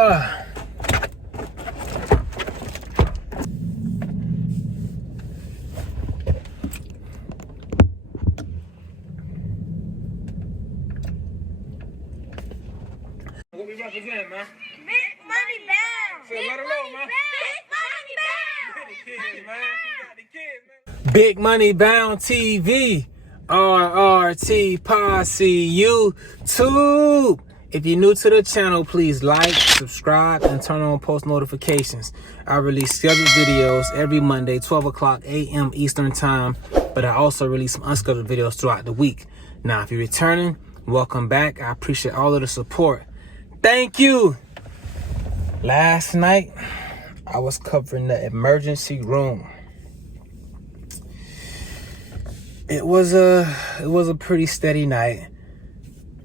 What we represent, man? Big money bound. Say, let her know, man. Big money bound. Big Money Bound TV, RRT Posse YouTube. If you're new to the channel, please like, subscribe, and turn on post notifications. I release scheduled videos every Monday, 12 o'clock a.m. Eastern Time, but I also release some unscheduled videos throughout the week. Now, if you're returning, welcome back. I appreciate all of the support. Thank you. Last night, I was covering the emergency room. It was a pretty steady night.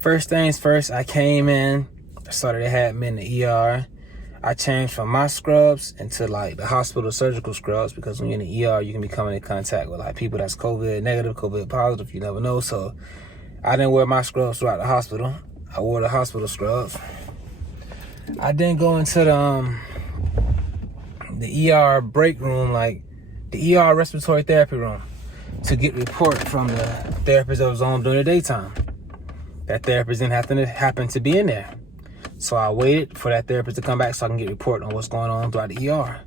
First things first, I came in, started to have me in the ER. I changed from my scrubs into like the hospital surgical scrubs, because when you're in the ER, you can be coming in contact with like people that's COVID negative, COVID positive, you never know. So I didn't wear my scrubs throughout the hospital. I wore the hospital scrubs. I didn't go into the ER break room, like the ER respiratory therapy room, to get report from the therapist that was on during the daytime. That therapist didn't happen to be in there. So I waited for that therapist to come back so I can get report on what's going on throughout the ER.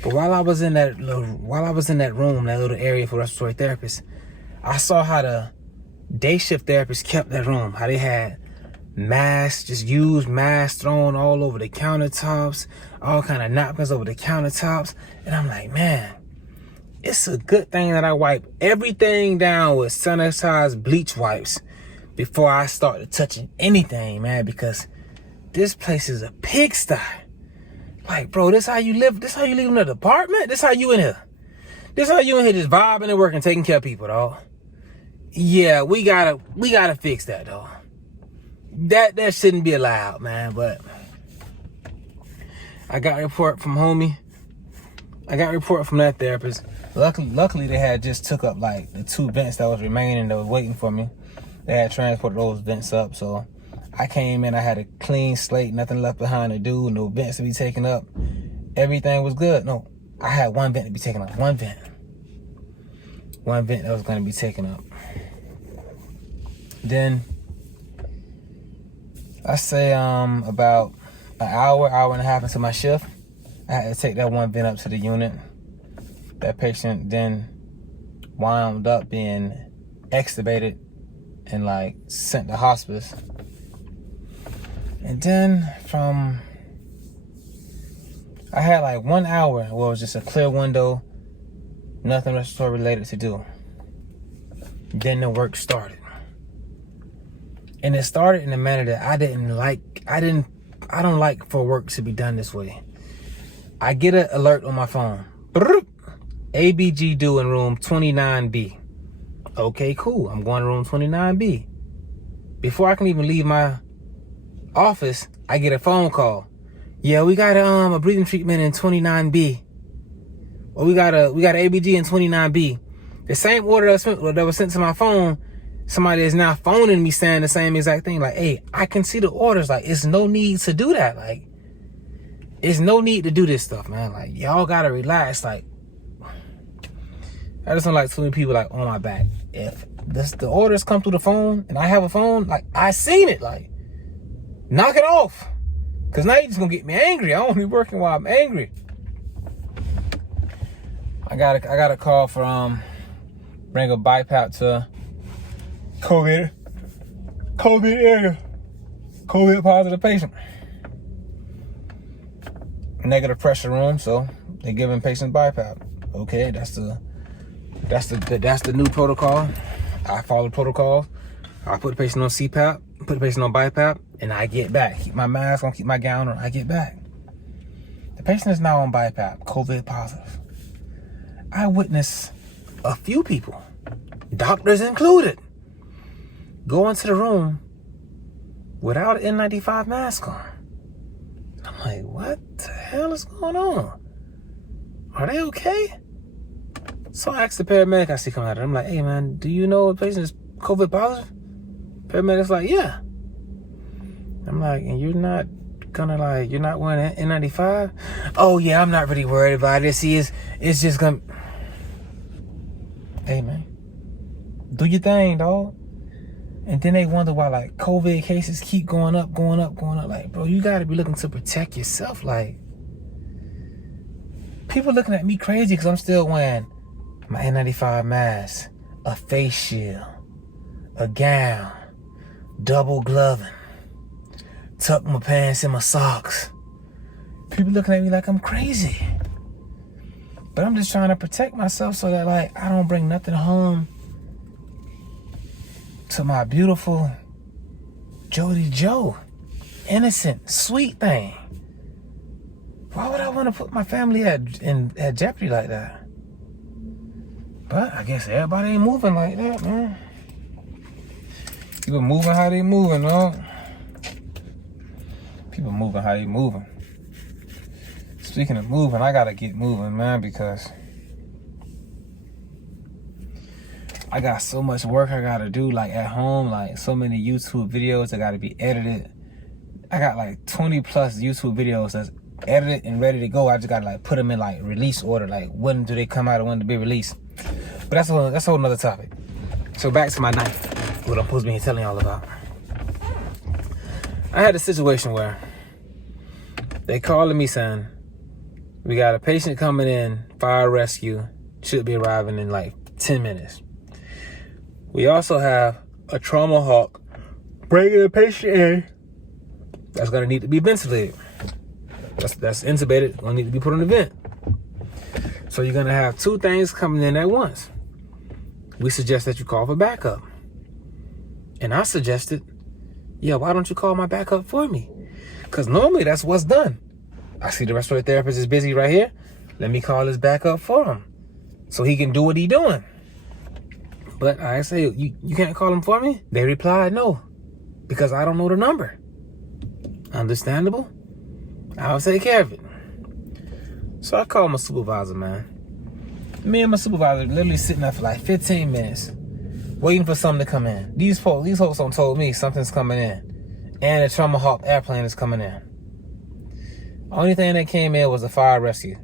But while I was in that room, that little area for respiratory therapists, I saw how the day shift therapists kept that room, how they had masks, just used masks thrown all over the countertops, all kind of napkins over the countertops. And I'm like, man, it's a good thing that I wipe everything down with sanitized bleach wipes before I started touching anything, man, because this place is a pigsty. Like, bro, this how you live? This how you live in an apartment? This how you in here? This how you in here just vibing and working, taking care of people, dog? Yeah, we gotta fix that, dog. That shouldn't be allowed, man. But I got a report from homie. I got a report from that therapist. Luckily, they had just took up like the 2 vents that was remaining that was waiting for me. They had transported those vents up, so I came in. I had a clean slate, nothing left behind to do, no vents to be taken up. Everything was good. No, I had 1 vent to be taken up. One vent that was going to be taken up. Then I say about an hour and a half into my shift, I had to take that 1 vent up to the unit. That patient then wound up being extubated and like sent to hospice. And then I had like 1 hour where it was just a clear window, nothing respiratory related to do. Then the work started. And it started in a manner that I don't like for work to be done this way. I get an alert on my phone. ABG due in room 29B. Okay, cool. I'm going to room 29B. Before I can even leave my office, I get a phone call. Yeah, we got a breathing treatment in 29B. Well, we got ABG in 29B. The same order that was sent to my phone, somebody is now phoning me saying the same exact thing. Like, hey, I can see the orders. Like, it's no need to do that. Like, it's no need to do this stuff, man. Like, y'all gotta relax. Like, I just don't like too many people like on my back. If the orders come through the phone and I have a phone, like, I seen it. Like, knock it off. Cause now you're just gonna get me angry. I don't be working while I'm angry. I got a call from bring a BiPAP to COVID area. COVID positive patient. Negative pressure room, so they're giving patients BiPAP. Okay, that's the new protocol. I follow protocol. I put the patient on CPAP, put the patient on BiPAP, and I get back. Keep my mask on, keep my gown on, I get back. The patient is now on BiPAP, COVID positive. I witnessed a few people, doctors included, go into the room without an N95 mask on. I'm like, what the hell is going on? Are they okay? So I asked the paramedic I see coming out of it. I'm like, hey man, do you know a patient is COVID positive? Paramedic's like, yeah. I'm like, and you're not gonna like, you're not wearing N95? Oh yeah, I'm not really worried about it. See, it's just gonna. Hey man, do your thing, dog. And then they wonder why like COVID cases keep going up. Like, bro, you gotta be looking to protect yourself. Like, people looking at me crazy because I'm still wearing my N95 mask, a face shield, a gown, double gloving, tuck my pants in my socks. People looking at me like I'm crazy. But I'm just trying to protect myself so that like I don't bring nothing home to my beautiful Jody Joe. Innocent, sweet thing. Why would I want to put my family at jeopardy like that? But I guess everybody ain't moving like that, man. People moving how they moving, dog. People moving how they moving. Speaking of moving, I gotta get moving, man, because I got so much work I gotta do, like at home, like so many YouTube videos that gotta be edited. I got like 20 plus YouTube videos that's edited and ready to go. I just gotta like put them in like release order, like when do they come out and when to be released. But that's a whole nother topic. So back to my knife, what I'm supposed to be telling y'all about. I had a situation where they calling me saying, we got a patient coming in, fire rescue, should be arriving in like 10 minutes. We also have a trauma hawk bringing a patient in that's gonna need to be ventilated. That's intubated, gonna need to be put on a vent. So you're gonna have two things coming in at once. We suggest that you call for backup. And I suggested, yeah, why don't you call my backup for me? Because normally that's what's done. I see the respiratory therapist is busy right here. Let me call his backup for him so he can do what he's doing. But I say, you can't call him for me? They replied, no, because I don't know the number. Understandable? I'll take care of it. So I called my supervisor, man. Me and my supervisor literally sitting there for like 15 minutes waiting for something to come in. These folks don't told me something's coming in. And a trauma hawk airplane is coming in. Only thing that came in was a fire rescue.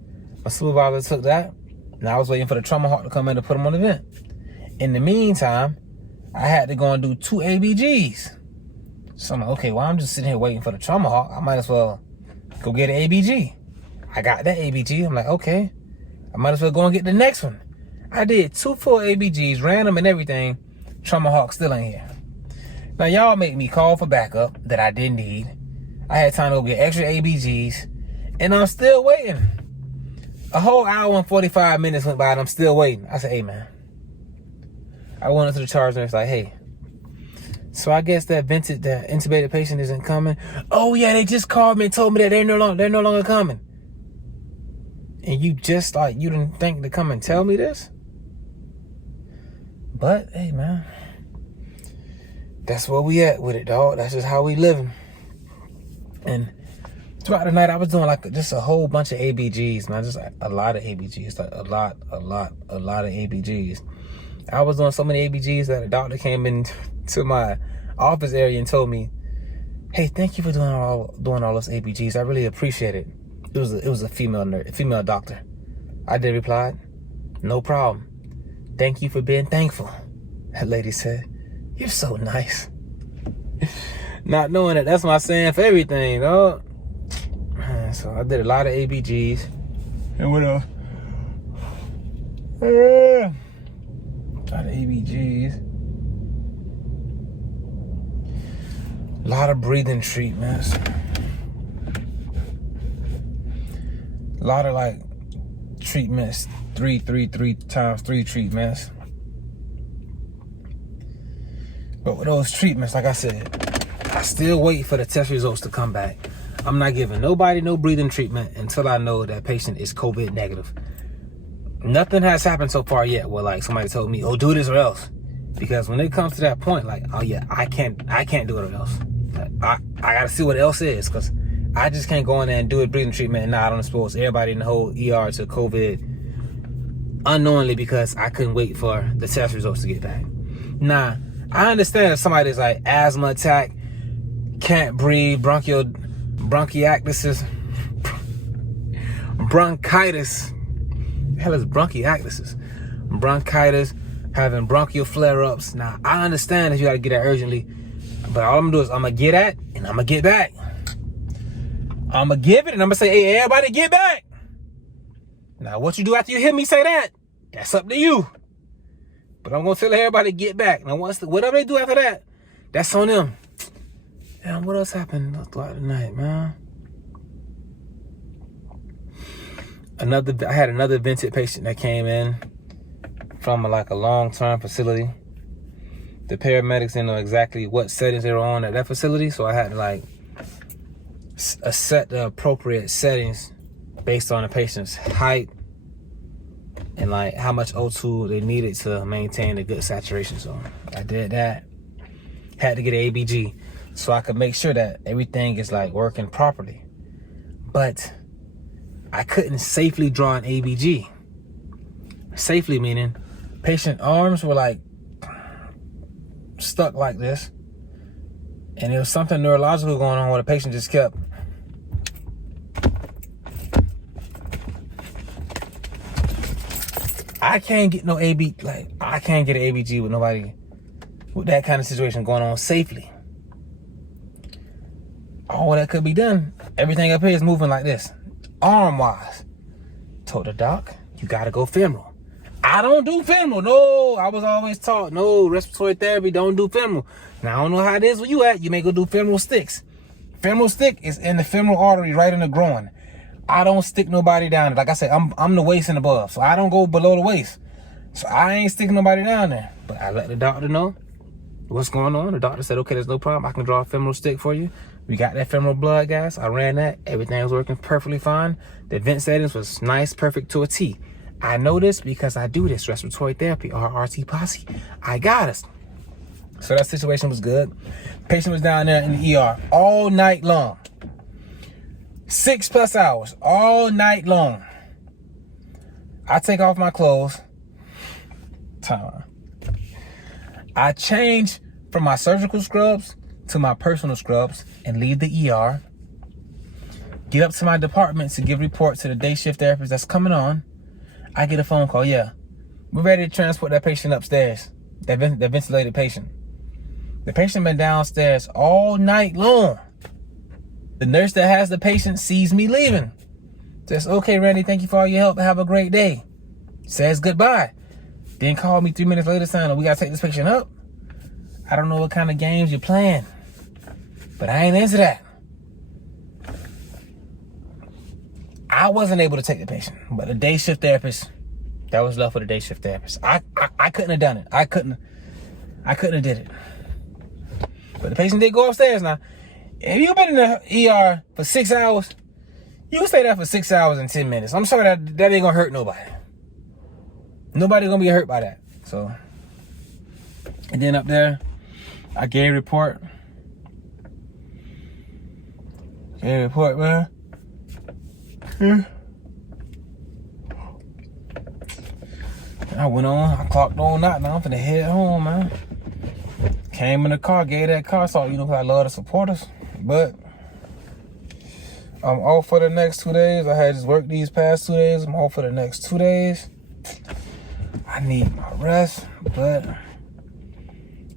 My supervisor took that, and I was waiting for the trauma hawk to come in to put him on the vent. In the meantime, I had to go and do 2 ABGs. So I'm like, okay, well, I'm just sitting here waiting for the trauma hawk. I might as well go get an ABG. I got that ABG. I'm like, okay, I might as well go and get the next one. I did 2 full ABGs, random and everything. Trauma hawk still ain't here. Now, y'all make me call for backup that I didn't need. I had time to go get extra ABGs, and I'm still waiting. A whole hour and 45 minutes went by, and I'm still waiting. I said, hey, man. I went up to the charge nurse like, hey, so I guess that intubated patient isn't coming. Oh, yeah, they just called me and told me that they're no longer coming. And you just like, you didn't think to come and tell me this? But, hey, man, that's where we at with it, dog. That's just how we living. And throughout the night, I was doing like just a whole bunch of ABGs, man. Just like a lot of ABGs, like a lot of ABGs. I was doing so many ABGs that a doctor came in to my office area and told me, hey, thank you for doing all those ABGs. I really appreciate it. It was a female doctor. I did reply, no problem. Thank you for being thankful. That lady said, you're so nice. Not knowing that that's my saying for everything, dog. So I did a lot of ABGs. And what else? A lot of ABGs. A lot of breathing treatments. A lot of like treatments. 3 times 3 treatments. But with those treatments, like I said, I still wait for the test results to come back. I'm not giving nobody no breathing treatment until I know that patient is COVID negative. Nothing has happened so far yet where like somebody told me, oh, do this or else. Because when it comes to that point, like, oh yeah, I can't do it or else. I gotta see what else is, because I just can't go in there and do a breathing treatment and now I don't expose everybody in the whole ER to COVID unknowingly because I couldn't wait for the test results to get back. Nah, I understand if somebody's like asthma attack, can't breathe, bronchial bronchitis. The hell is bronchitis? Bronchitis, having bronchial flare-ups. Now, I understand that you gotta get that urgently, but all I'm gonna do is I'm gonna get at and I'm gonna get back. I'm gonna give it and I'm gonna say, hey, everybody get back. Now, what you do after you hear me say that, that's up to you. But I'm gonna tell everybody to get back. Now, whatever they do after that, that's on them. Damn, what else happened throughout the night, man? I had another vented patient that came in from a long-term facility. The paramedics didn't know exactly what settings they were on at that facility, so I had to set the appropriate settings based on the patient's height and how much O2 they needed to maintain a good saturation zone. I did that. Had to get an ABG so I could make sure that everything is working properly. But I couldn't safely draw an ABG. Safely meaning patient arms were stuck like this, and there was something neurological going on where the patient just kept I can't get no AB I can't get an ABG with nobody with that kind of situation going on safely. All that could be done, everything up here is moving like this. Arm wise, told the doc, you gotta go femoral. I don't do femoral. No, I was always taught, no, respiratory therapy, don't do femoral. Now I don't know how it is where you at. You may go do femoral sticks. Femoral stick is in the femoral artery right in the groin. I don't stick nobody down. Like I said, I'm the waist and above, so I don't go below the waist. So I ain't sticking nobody down there. But I let the doctor know what's going on. The doctor said, okay, there's no problem. I can draw a femoral stick for you. We got that femoral blood gas. I ran that. Everything was working perfectly fine. The vent settings was nice, perfect to a T. I know this because I do this respiratory therapy, RRT posse. I got us. So that situation was good. Patient was down there in the ER all night long. 6+ hours, all night long. I take off my clothes. I change from my surgical scrubs to my personal scrubs and leave the ER. Get up to my department to give report to the day shift therapist that's coming on. I get a phone call. Yeah, we're ready to transport that patient upstairs. That ventilated patient. The patient been downstairs all night long. The nurse that has the patient sees me leaving. Says, okay, Randy, thank you for all your help. Have a great day. Says goodbye. Then call me 3 minutes later saying, we got to take this patient up. I don't know what kind of games you're playing, but I ain't into that. I wasn't able to take the patient, but the day shift therapist, that was left for the day shift therapist. I couldn't have done it. I couldn't have did it. But the patient did go upstairs. Now, if you've been in the ER for 6 hours, you can stay there for 6 hours and 10 minutes. I'm sure that ain't gonna hurt nobody. Nobody gonna be hurt by that. So, and then up there, I gave a report. Man. I went on, I clocked on out. Now I'm finna head home, man. Came in the car, gave that car salt, cause I love the supporters. But I'm off for the next 2 days. I had just worked these past 2 days. I'm off for the next 2 days. I need my rest, but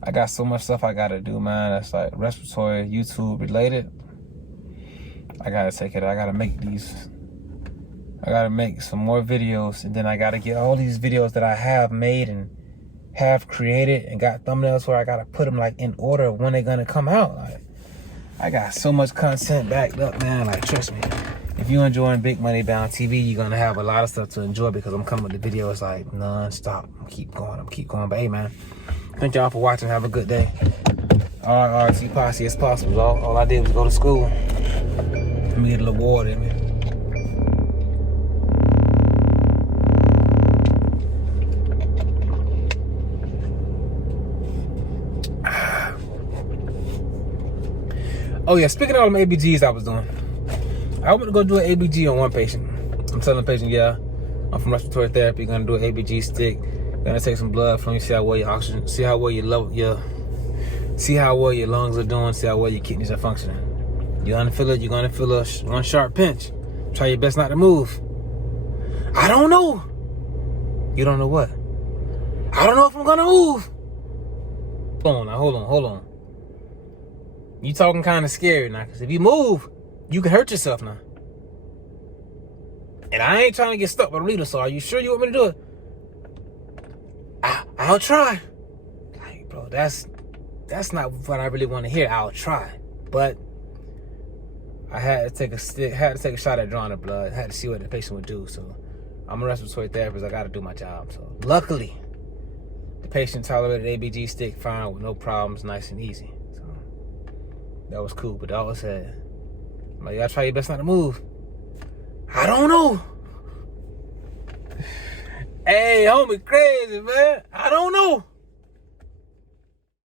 I got so much stuff I gotta do, man. That's respiratory, YouTube related. I gotta take it. I gotta make some more videos, and then I gotta get all these videos that I have made and have created and got thumbnails where I gotta put them in order of when they're gonna come out. I got so much content backed up, man. Trust me. If you're enjoying Big Money Bound TV, you're gonna have a lot of stuff to enjoy because I'm coming with the videos non-stop. I'm keep going. But hey, man, thank y'all for watching. Have a good day. RRT posse as possible. All I did was go to school. Let me get a little water in me. Oh yeah, speaking of all them ABGs I was doing, I went to go do an ABG on one patient. I'm telling the patient, yeah, I'm from respiratory therapy, gonna do an ABG stick, gonna take some blood from you, see how well your oxygen, see how well your lungs are doing, see how well your kidneys are functioning. You're gonna feel one sharp pinch. Try your best not to move. I don't know. You don't know what? I don't know if I'm gonna move. Hold on. You talking kind of scary now, because if you move, you can hurt yourself now. And I ain't trying to get stuck by the needle, so are you sure you want me to do it? I'll try. Like, bro, that's not what I really want to hear. I'll try. But I had to take a shot at drawing the blood. I had to see what the patient would do. So I'm a respiratory therapist. I got to do my job. So luckily, the patient tolerated ABG stick fine with no problems, nice and easy. So that was cool. But I always said, like, y'all try your best not to move. I don't know. Hey, homie, crazy, man. I don't know.